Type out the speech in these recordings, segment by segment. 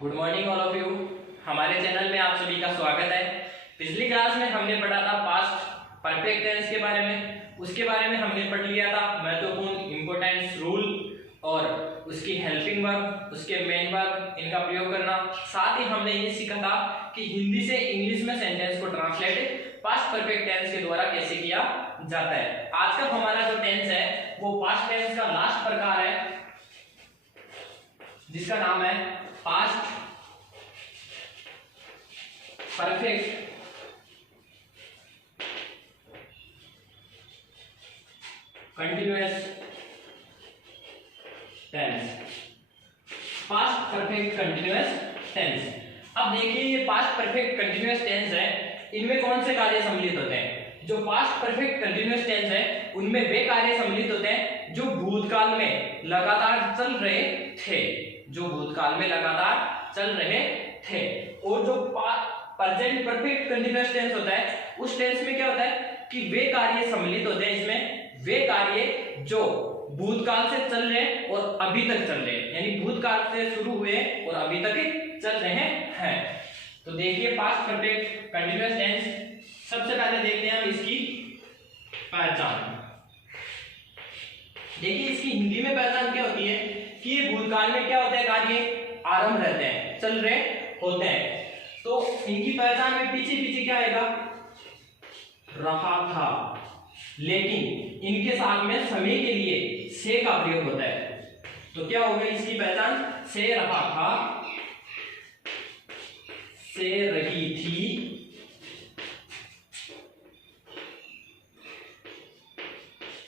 Good morning all of you. हमारे channel में आप सभी का स्वागत है। पिछली क्लास में हमने पढ़ा था पास्ट परफेक्ट टेंस के बारे में। उसके बारे में हमने पढ़ लिया था महत्वपूर्ण इंपॉर्टेंस रूल और उसकी हेल्पिंग वर्ब, उसके मेन वर्ब, इनका प्रयोग करना। साथ ही हमने ये सीखा था कि हिंदी से इंग्लिश में सेंटेंस को ट्रांसलेट पास्ट परफेक्ट टेंस के द्वारा कैसे किया जाता है। आज का हमारा जो टेंस है वो पास्ट टेंस का लास्ट प्रकार है जिसका नाम है past perfect continuous tense. Past perfect continuous tense. अब देखिए ये पास्ट परफेक्ट कंटिन्यूअस टेंस है, इनमें कौन से कार्य सम्मिलित होते हैं। जो पास्ट परफेक्ट कंटिन्यूअस टेंस है उनमें वे कार्य सम्मिलित होते हैं जो भूतकाल में लगातार चल रहे थे, जो भूतकाल में लगातार चल रहे थे। और जो प्रेजेंट परफेक्ट कंटिन्यूअस टेंस होता है उस टेंस में क्या होता है कि वे कार्य सम्मिलित होते हैं, इसमें वे कार्य जो भूतकाल से चल रहे और अभी तक चल रहे हैं, यानी भूतकाल से शुरू हुए और अभी तक चल रहे हैं। तो देखिए पास्ट परफेक्ट कंटिन्यूअस टेंस, सबसे पहले देखते हैं हम इसकी पहचान। देखिए इसकी हिंदी में पहचान क्या होती है कि ये भूतकाल में क्या होता है, कार्य आरंभ रहते हैं, चल रहे होते हैं। तो इनकी पहचान में पीछे पीछे क्या आएगा, रहा था, लेकिन इनके साथ में समय के लिए से का प्रयोग होता है। तो क्या होगा इसकी पहचान, से रहा था, से रही थी,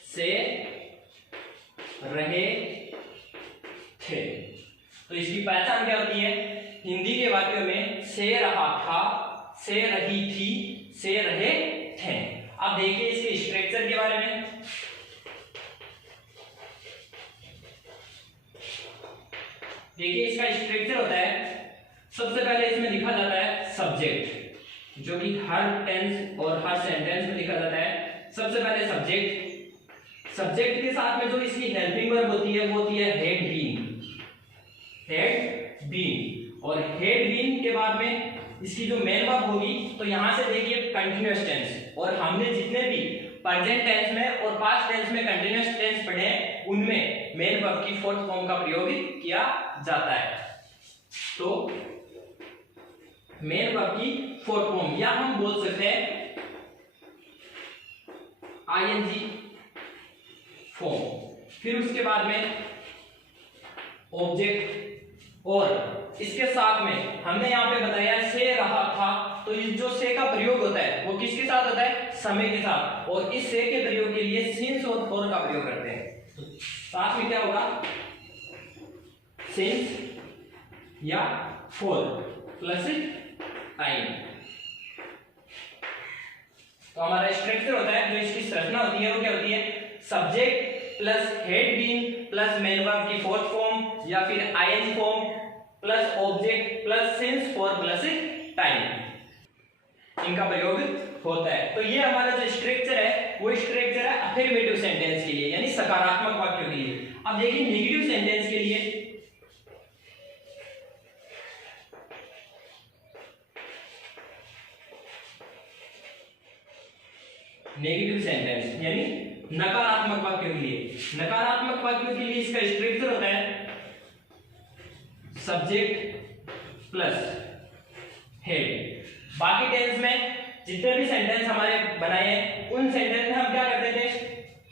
से रहे थे। तो इसकी पहचान क्या होती है, हिंदी के वाक्यों में से रहा था, से रही थी, से रहे थे। अब देखिए इसके स्ट्रक्चर के बारे में। देखिए इसका स्ट्रक्चर होता है, सबसे पहले इसमें लिखा जाता है सब्जेक्ट, जो कि हर टेंस और हर सेंटेंस में लिखा जाता है। सबसे पहले सब्जेक्ट, सब्जेक्ट के साथ में जो इसकी हेल्पिंग वर्ब होती है वो होती है हैड बीन, हैड बीन। और हैड बीन के बाद में इसकी जो मेन वर्ब होगी, तो यहां से देखिए कंटिन्यूअस टेंस, और हमने जितने भी प्रेजेंट टेंस में और पास्ट टेंस में कंटिन्यूअस टेंस पढ़े हैं उनमें मेन वर्ब की फोर्थ फॉर्म का प्रयोग किया जाता है। तो मेन वर्ब की फोर्थ फॉर्म, या हम बोल सकते हैं आईएनजी फॉर्म। फिर उसके बाद में ऑब्जेक्ट, और इसके साथ में हमने यहाँ पे बताया से रहा था, तो इस जो से का प्रयोग होता है वो किसके साथ होता है, समय के साथ। और इस से के प्रयोग के लिए सिंस और फॉर का प्रयोग करते हैं। तो साथ में क्या होगा, सिंस या फॉर प्लस टाइम। तो हमारा स्ट्रक्चर होता है, जो इसकी संरचना होती है वो क्या होती है, subject plus had been plus main verb की फोर्थ फॉर्म या फिर ING form plus object plus since for plus time, इनका प्रयोग होता है। तो ये हमारा जो स्ट्रक्चर है वो स्ट्रक्चर है अफर्मेटिव सेंटेंस के लिए, यानी सकारात्मक वाक्यों के लिए। अब देखिए नेगेटिव सेंटेंस के लिए, नेगेटिव सेंटेंस यानी नकारात्मक वाक्यों के लिए, नकारात्मक वाक्यों के लिए इसका स्ट्रक्चर होता है सब्जेक्ट प्लस हेड। बाकी टेंस में जितने भी सेंटेंस हमारे बनाए हैं उन सेंटेंस में हम क्या करते थे,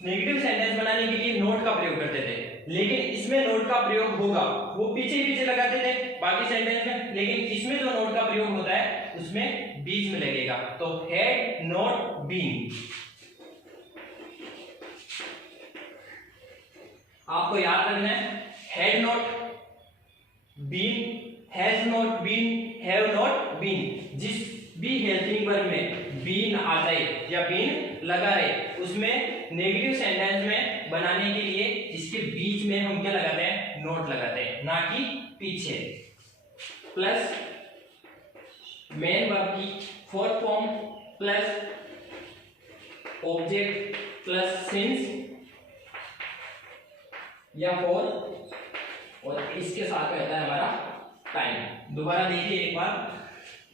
नेगेटिव सेंटेंस बनाने के लिए नोट का प्रयोग करते थे, लेकिन इसमें नोट का प्रयोग होगा वो पीछे पीछे लगाते थे बाकी सेंटेंस में, लेकिन इसमें जो नोट का प्रयोग होता है उसमें बीच में लगेगा। तो हैड नॉट बीन, आपको याद रखना है, had not been, has not been, have not been. जिस भी हेल्पिंग वर्ब में बीन आ जाए या बीन लगा रहे उसमें नेगेटिव सेंटेंस में बनाने के लिए इसके बीच में हम क्या लगाते हैं, नोट लगाते हैं, ना कि पीछे। प्लस मेन वर्ब की fourth form plus object plus since या फॉर, और इसके साथ रहता है हमारा टाइम। दोबारा देखिए एक बार,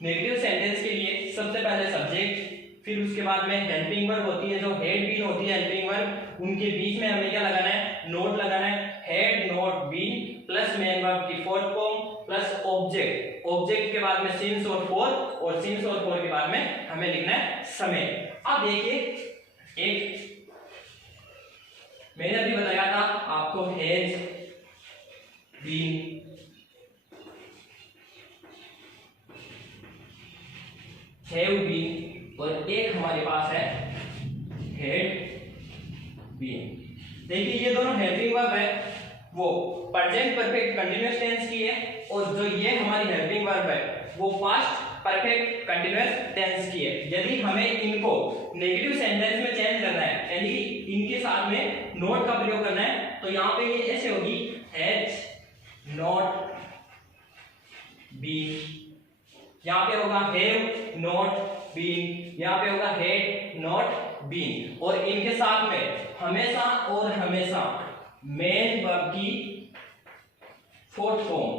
नेगेटिव सेंटेंस के लिए सबसे पहले सब्जेक्ट, फिर उसके बाद में हेल्पिंग वर्ब होती है, जो हेड बीन होती है हेल्पिंग वर्ब, उनके बीच में हमें क्या लगाना है, नोट लगाना है, had not been plus main verb की fourth form plus object, object के बाद में सिंस और फॉर, और सिंस और फॉर के बाद में हमें लिखना है समय। अब देखिए एक मैंने अभी बताया था आपको, हैज बीन, हैव बीन, और एक हमारे पास है हैड बीन। देखिए ये दोनों हेल्पिंग वर्ब है, वो प्रेजेंट परफेक्ट कंटीन्यूअस टेंस की है, और जो ये हमारी हेल्पिंग वर्ब है वो पास्ट परफेक्ट कंटीन्यूअस टेंस की है। यदि हमें इनको नेगेटिव सेंटेंस में चेंज करना है, यानी कि इनके साथ में नॉट का प्रयोग करना है, तो यहाँ पे ये ऐसे होगी, हैज नॉट बीन, यहाँ पे होगा हैव नॉट बीन, यहाँ पे होगा हैड नॉट बीन, और इनके साथ में हमेशा और हमेशा मेन वर्ब की फोर्थ फॉर्म,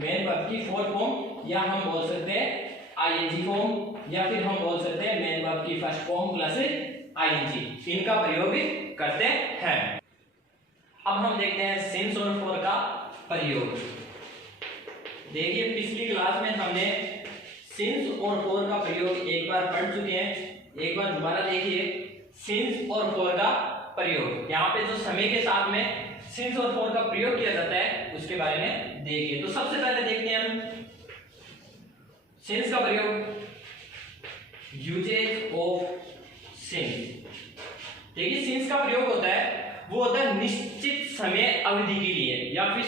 मेन वर्ब की फोर्थ फॉर्म, या हम बोल सकते हैं आईएनजी फॉर्म, या फिर हम बोल सकते हैं मेन वर्ब की फर्स्ट फॉर्म प्लस आईएनजी, इनका प्रयोग भी करते हैं। अब हम देखते हैं सिंस और फॉर का प्रयोग। देखिए पिछली क्लास में हमने सिंस और फॉर का प्रयोग एक बार पढ़ चुके हैं, एक बार दोबारा देखिए सिंस और फॉर का प्रयोग। यहाँ पे जो समय के साथ में सिंस और फॉर का प्रयोग किया जाता है उसके बारे में देखिए। तो सबसे पहले देखते हैं हम सिंस का प्रयोग, यूजेज ऑफ सिंस। देखिए सिंस का प्रयोग होता है, वो होता है निश्चित समय अवधि के लिए या फिर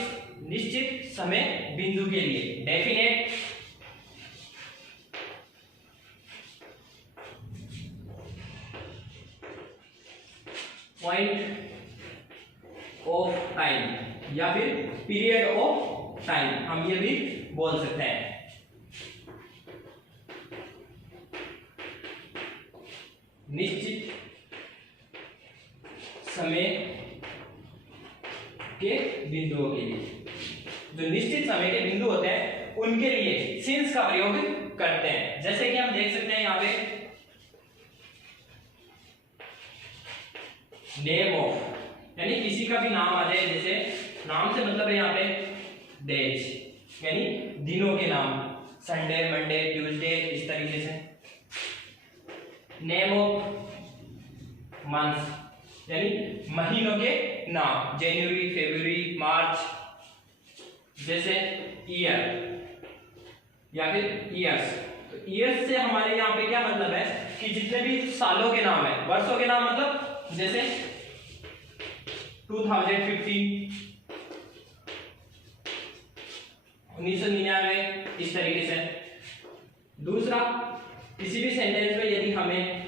निश्चित समय बिंदु के लिए, डेफिनेट पॉइंट ऑफ टाइम या फिर पीरियड ऑफ टाइम, हम ये भी बोल सकते हैं। निश्चित समय के बिंदुओं के लिए, जो निश्चित समय के बिंदु होते हैं उनके लिए सिंस का प्रयोग करते हैं। जैसे कि हम देख सकते हैं यहाँ पे नेम ऑफ, यानी किसी का भी नाम आ जाए, जैसे नाम से मतलब है यहाँ पे डेज, यानी दिनों के नाम, संडे मंडे ट्यूसडे, इस तरीके से। नेम ऑफ मंथ, यानी महीनों के नाम, जनवरी फरवरी मार्च, जैसे ईयर या फिर ईयर्स। तो ईयर्स से हमारे यहाँ पे क्या मतलब है कि जितने भी सालों के नाम है, वर्षों के नाम, मतलब जैसे 2015, 1999, इस तरीके से। दूसरा, किसी भी सेंटेंस में यदि हमें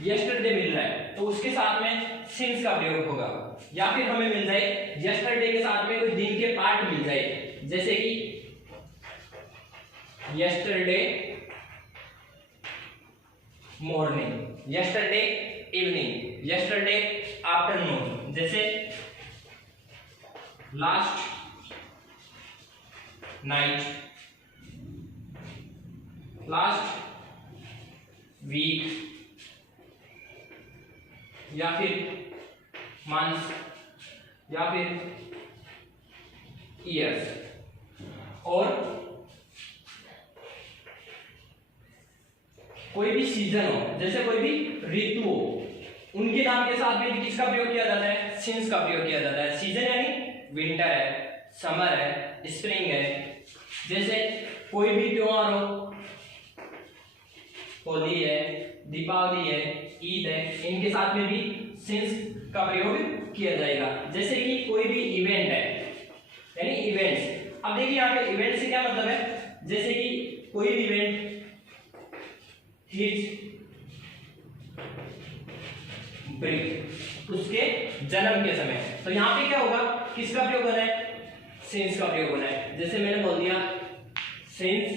यस्टरडे मिल रहा है तो उसके साथ में सिंस का प्रयोग होगा, या फिर हमें मिल जाए यस्टरडे के साथ में कोई दिन के पार्ट मिल जाए, जैसे कि yesterday morning, yesterday evening, yesterday afternoon, जैसे लास्ट नाइट, लास्ट वीक, या फिर मंथ, या फिर ईयर्स। और कोई भी सीजन हो, जैसे कोई भी ऋतु हो, उनके नाम के साथ में किसका प्रयोग किया जाता है, सिंस का प्रयोग किया जाता है। सीजन यानी विंटर है, समर है, स्प्रिंग है। जैसे कोई भी त्योहार हो, होली है, दीपावली है, ईद है, इनके साथ में भी सिंस का प्रयोग किया जाएगा। जैसे कि कोई भी इवेंट है, यानी इवेंट्स। अब देखिए यहाँ पे इवेंट से क्या मतलब है, जैसे कि कोई भी इवेंट हिज ब्रिथ, उसके जन्म के समय, तो यहाँ पे क्या होगा, किसका प्रयोग होना है, सिंस का प्रयोग होना है। जैसे मैंने बोल दिया सिंस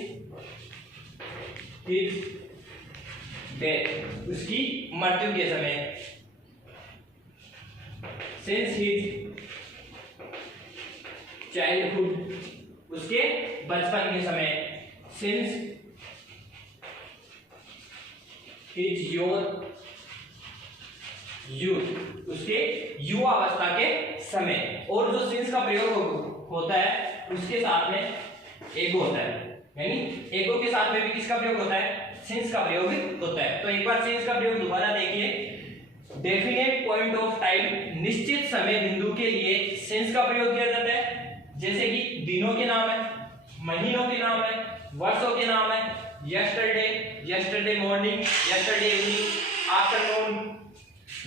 हिज डेथ, उसकी मृत्यु के समय। सिंस हिज चाइल्डहुड उसके बचपन के समय, सिंस हिज योर यूथ, उसके युवा अवस्था के समय। और जो सिंस का प्रयोग होता है उसके साथ में एगो होता है, यानी एगो के साथ में भी किसका प्रयोग होता है, सिंस का प्रयोग होता है। तो एक बार सिंस का प्रयोग दोबारा देखिए, डेफिनेट पॉइंट ऑफ टाइम, निश्चित समय बिंदु के लिए सिंस का प्रयोग किया जाता है। जैसे कि दिनों के नाम है, महीनों के नाम है, वर्षों के नाम है, yesterday, yesterday morning, yesterday evening, afternoon,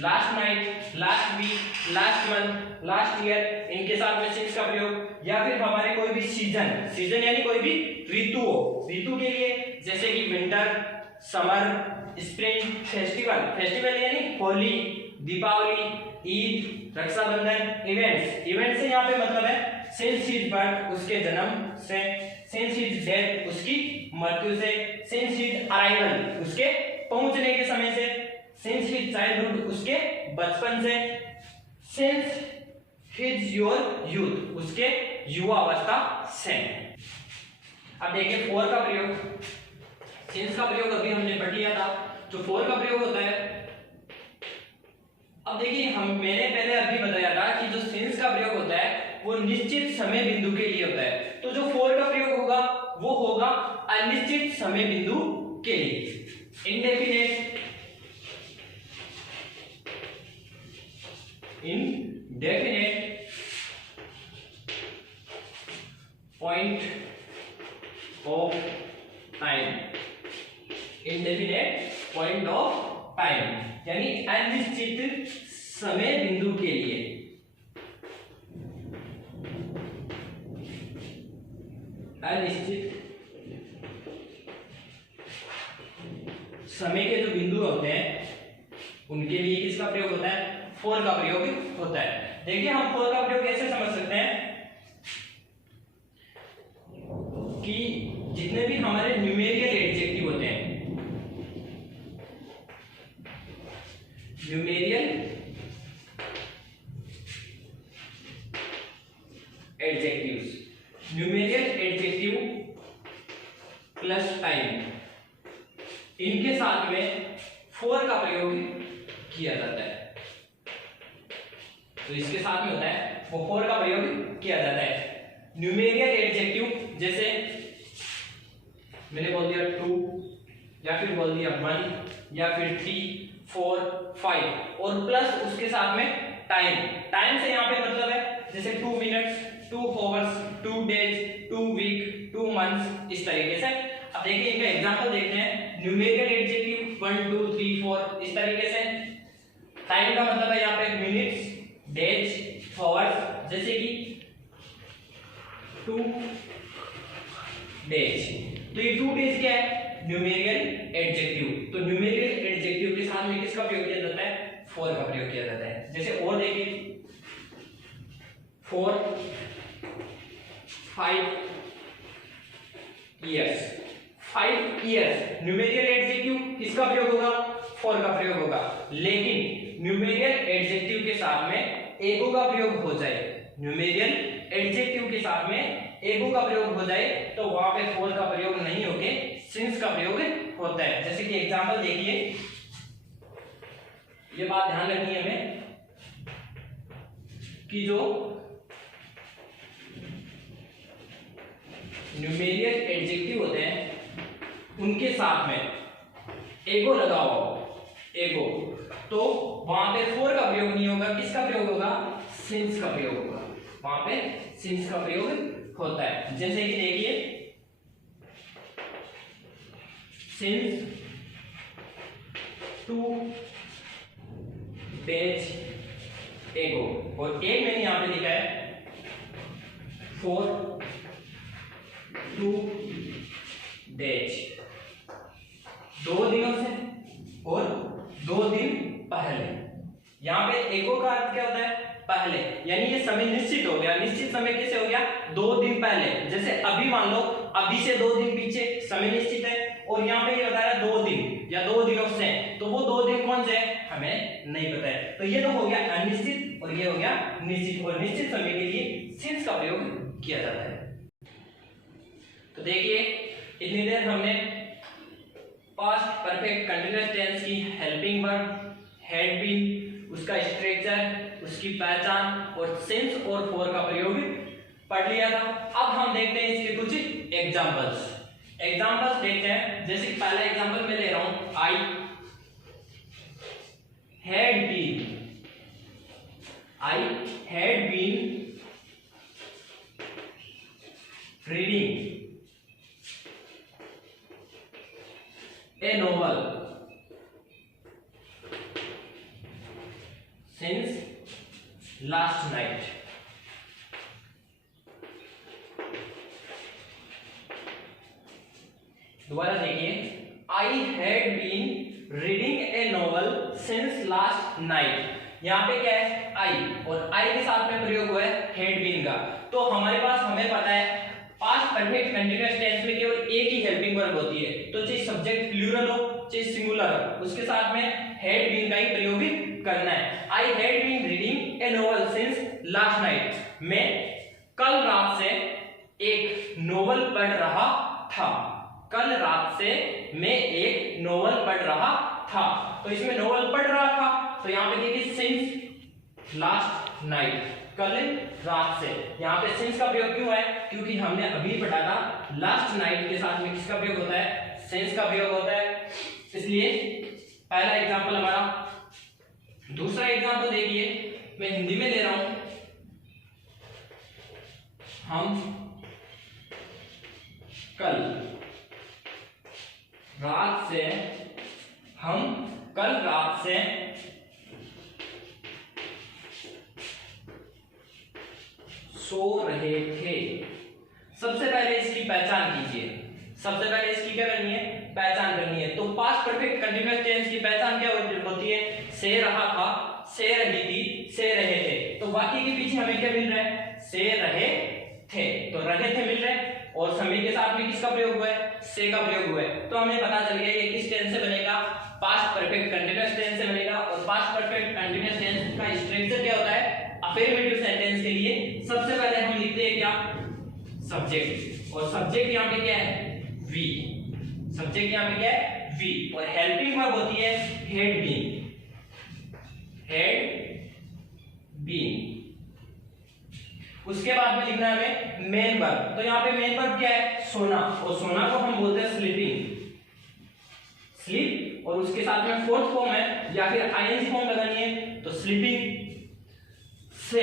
last night, last week, last month, last year, इनके साथ में सिंस का प्रयोग। या फिर हमारे कोई भी सीजन, सीजन यानी कोई भी ऋतु हो, ऋतु के लिए जैसे कि winter, summer, spring, festival, festival यानी होली, दीपावली, ईद, रक्षाबंधन, इवेंट्स, इवेंट्स से यहाँ पे मतलब है सिंस हिज बर्थ, उसके जन्म से, सिंस हिज डेथ, उसकी मृत्यु से, सिंस हिज अराइवल, उसके पहुंचने के समय से, सिंस हिज चाइल्डहुड, उसके बचपन से, सिंस हिज योर यूथ, उसके युवा अवस्था से। अब देखिए फोर का प्रयोग, सिंस का प्रयोग अभी हमने पढ़ लिया था, जो फोर का प्रयोग होता है। अब देखिए मैंने पहले अभी बताया था कि जो सिंस का प्रयोग होता है वो निश्चित समय बिंदु के लिए होता है, तो जो फोर का प्रयोग होगा वो होगा अनिश्चित समय बिंदु के लिए, indefinite, indefinite point of time, indefinite point of time यानी अनिश्चित समय बिंदु के लिए, अनिश्चित समय के जो बिंदु होते हैं उनके लिए किसका प्रयोग होता है, फोर का प्रयोग होता है। देखिए हम फोर का प्रयोग कैसे समझ सकते हैं कि जितने भी हमारे न्यूमेरिकल एडजेक्टिव होते हैं, numerical adjectives, numerical adjective plus time, इनके साथ में फोर का प्रयोग किया जाता है। तो इसके साथ में होता है वो फोर का प्रयोग किया जाता है। न्यूमेरिकल एडजेक्टिव जैसे मैंने बोल दिया 2, या फिर बोल दिया 1, या फिर 3, 4, 5, और प्लस उसके साथ में टाइम, टाइम से यहाँ पे मतलब है जैसे 2 minutes, 2 hours, 2 days, 2 week, 2 months, इस तरीके से। अब देखिए इनका एग्जांपल देखते हैं। न्यूमेरिकल एडजेक्टिव 1, 2, 3, 4 इस तरीके से। टाइम का मतलब है यहाँ पे मिनट्स, डेज, आवर्स, जैसे कि 2 डेज, तो ये 2 डेज क्या है, न्यूमेरिकल एडजेक्टिव। तो न्यूमेरिकल एडजेक्टिव के साथ में किसका प्रयोग किया जाता है, फोर का प्रयोग किया जाता है। जैसे और देखिए 4, 5 इयर्स, 5 इयर्स, न्यूमेरिकल एडजेक्टिव किसका प्रयोग होगा, फोर का प्रयोग होगा। लेकिन न्यूमेरिकल एडजेक्टिव के साथ में एगो का प्रयोग हो जाए, न्यूमेरिकल एडजेक्टिव के साथ में एगो का प्रयोग हो जाए तो वहां पे फोर का प्रयोग नहीं होके सिंस का प्रयोग होता है। जैसे कि एग्जांपल देखिए, ये बात ध्यान रखनी है हमें कि जो न्यूमेरिकल एडजेक्टिव होते हैं उनके साथ में एगो लगा हुआ, एगो, तो वहां पे फोर का प्रयोग नहीं होगा, किसका प्रयोग होगा, सिंस का प्रयोग होगा, वहां पे सिंस का प्रयोग होता है। जैसे कि देखिए सिंस 2 डेज एगो, और एक मैंने यहां पे लिखा है 4 2 डेज, 2 दिनों से और 2 दिन पहले। यहाँ पे एको का अर्थ क्या होता है, पहले, यानी ये समय निश्चित हो गया। निश्चित समय कैसे हो गया, 2 दिन पहले। जैसे अभी मान लो अभी से 2 दिन पीछे समय निश्चित है, और यहाँ पे ये बता रहा है 2 दिन या 2 दिनों से, तो वो 2 दिन कौन से है हमें नहीं पता है। तो ये तो हो गया अनिश्चित और ये हो गया निश्चित, और निश्चित समय के लिए सिंस का प्रयोग किया जाता है। तो देखिए इतनी देर हमने पास्ट परफेक्ट कंटीन्यूअस टेंस की हेल्पिंग वर्ब, हैड बीन, उसका स्ट्रक्चर, उसकी पहचान और सिंस और फॉर का प्रयोग पढ़ लिया था। अब हम देखते हैं इसके कुछ एग्जांपल्स देखते हैं। जैसे कि पहला एग्जांपल मैं ले रहा हूं, I had been reading a novel since last night. दोबारा देखिए, I had been reading a novel since last night. यहाँ पे क्या है, I, और I के साथ में प्रयोग हुआ है had been का। तो हमारे पास हमें पता है पास्ट परफेक्ट कंटीन्यूअस टेंस में केवल एक ही हेल्पिंग वर्ब होती है, तो चाहे सब्जेक्ट प्लूरल हो चाहे सिंगुलर हो, उसके साथ में हैड बीन का ही प्रयोग करना है। I had been reading a novel since last night, मैं कल रात से एक नोवेल पढ़ रहा था। कल रात से मैं एक नोवेल पढ़ रहा था, तो इसमें नोवेल पढ़ रहा था, तो यहाँ पे देखिए सिंस लास्ट नाइट, कल रात से। यहाँ पे सिंस का प्रयोग क्यों है, क्योंकि हमने अभी पढ़ा था लास्ट नाइट के साथ में किसका प्रयोग होता है, सिंस का प्रयोग होता है, इसलिए पहला एग्जांपल हमारा। दूसरा एग्जांपल देखिए, मैं हिंदी में ले रहा हूं, हम कल रात से सो रहे थे। सबसे पहले इसकी पहचान कीजिए, सबसे पहले इसकी क्या करनी है, पहचान करनी है। तो पास्ट परफेक्ट कंटीन्यूअस टेंस की पहचान क्या होती है, से रहा था, से रही थी, से रहे थे। तो वाक्य के पीछे हमें क्या मिल रहा है, से रहे थे, तो रहे थे मिल रहे हैं, और समय के साथ में किसका प्रयोग हुआ है, से का प्रयोग हुआ है। तो हमें पता चल गया ये किस टेंस से बनेगा, पास्ट परफेक्ट कंटीन्यूअस टेंस से बनेगा। और पास्ट परफेक्ट कंटीन्यूअस टेंस का स्ट्रक्चर क्या होता है, अफर्मेटिव सेंटेंस के लिए सबसे पहले हम लिखते हैं क्या, सब्जेक्ट, और सब्जेक्ट यहाँ पे क्या है, वी, सब्जेक्ट यहाँ पे क्या है, वी, और हेल्पिंग वर्ब होती है हैड बीन। उसके बाद में लिखना है हमें मेन वर्ब, तो यहाँ पे मेन वर्ब क्या है, सोना, और सोना को हम बोलते हैं स्लीपिंग, स्लीप, और उसके साथ में फोर्थ फॉर्म है या फिर आईएनजी फॉर्म लगानी है, तो स्लीपिंग से,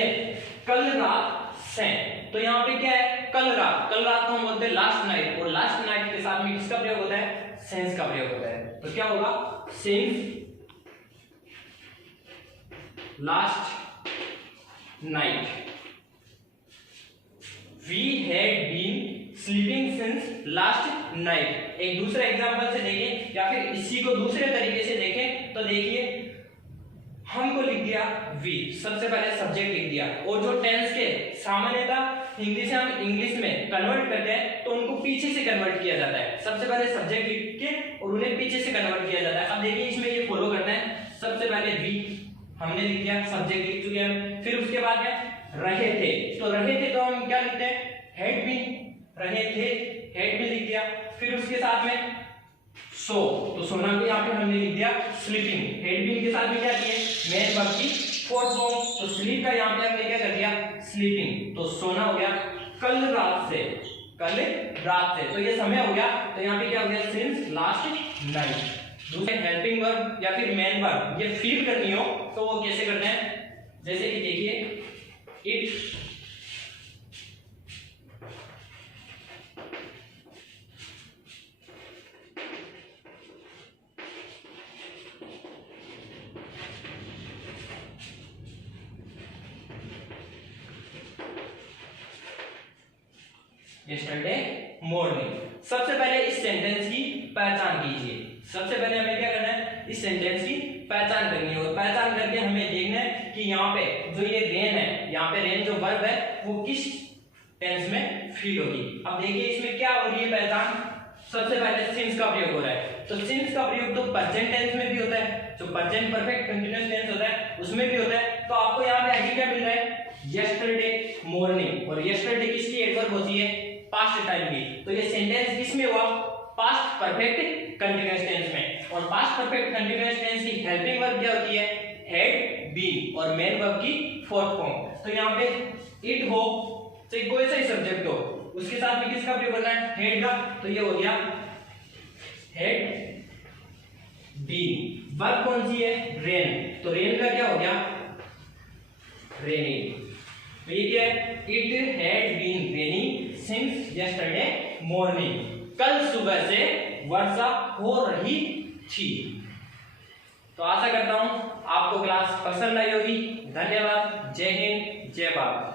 कल रात से। तो यहाँ पे क्या है, कल रात को हम बोलते हैं लास्ट नाइट, और लास्ट नाइट के साथ में किसका प्रयोग होता है, सिंस का प्रयोग होता है। तो क्या होगा, since last night we had been sleeping since last night. एक दूसरा एग्जांपल से देखें या फिर इसी को दूसरे तरीके से देखें, तो देखिए हमको लिख दिया वी, सबसे पहले सब्जेक्ट लिख दिया, और जो टेंस के सामान्यतः हिंदी से हम इंग्लिश में कन्वर्ट करते हैं तो उनको पीछे से कन्वर्ट किया जाता है, सबसे पहले सब्जेक्ट लिख के और उन्हें पीछे से कन्वर्ट किया जाता है। अब देखिए इसमें ये फॉलो करना है, सबसे पहले वी हमने लिख दिया, सब्जेक्ट लिख चुके हैं, फिर उसके बाद क्या, रहे थे, तो रहे थे तो हम क्या लिखते हैं, हैड बीन, रहे थे हैड बीन लिख दिया, फिर उसके साथ में सो, तो सोना को यहाँ पे हमने लिख दिया स्लीपिंग, हैड बीन के साथ में क्या किए, मेन वर्ब की फोर्थ फॉर्म, तो स्लीप का यहाँ पे हमने क्या कर दिया, स्लीपिंग, तो सोना हो गया कल रात से, तो ये समय हो गया, तो यहाँ पे क्या हो गया, सिंस लास्ट नाइट। दूसरे हेल्पिंग वर्ब या फिर मेन वर्ब ये फील करनी हो तो वो कैसे करते हैं, जैसे कि देखिए इट, यस्टरडे मॉर्निंग। सबसे पहले इस सेंटेंस की पहचान कीजिए, सबसे पहले हमें क्या करना है, इस सेंटेंस की पहचान करनी है, और पहचान करके हमें देखना है कि यहाँ पे जो ये रेन है, यहाँ पे रेन जो वर्ब है वो किस टेंस में फील होगी। अब देखिए इसमें क्या हो रही है पहचान, सबसे पहले सिंस का प्रयोग हो रहा है, तो सिंस का प्रयोग तो प्रेजेंट टेंस में भी होता है, जो प्रेजेंट परफेक्ट कंटीन्यूअस टेंस होता है उसमें भी होता है। तो आपको यहाँ पे आगे क्या मिल रहा है, यस्टरडे मॉर्निंग, और यस्टरडे किसकी एडवर्ब होती है, पास्ट टाइम की। तो ये सेंटेंस किसमें हुआ? पास्ट परफेक्ट कंटीन्यूअस टेंस में। और पास्ट परफेक्ट कंटीन्यूअस टेंस की हेल्पिंग वर्ब क्या होती है? हैड, बीन, और मेन वर्ब की फोर्थ फॉर्म। तो यहाँ पे इट हो, चाहे कोई सा ही सब्जेक्ट हो, उसके साथ में किसका प्रयोग करना है? हेड का। तो ये हो गया हैड बीन। वर्ब कौन सी है? रेन। तो रेन का क्या हो गया? रेनिंग। तो ये क्या है? It had been raining since yesterday morning. कल सुबह से वर्षा हो रही थी। तो आशा करता हूं आपको क्लास पसंद आई होगी। धन्यवाद। जय हिंद, जय भारत।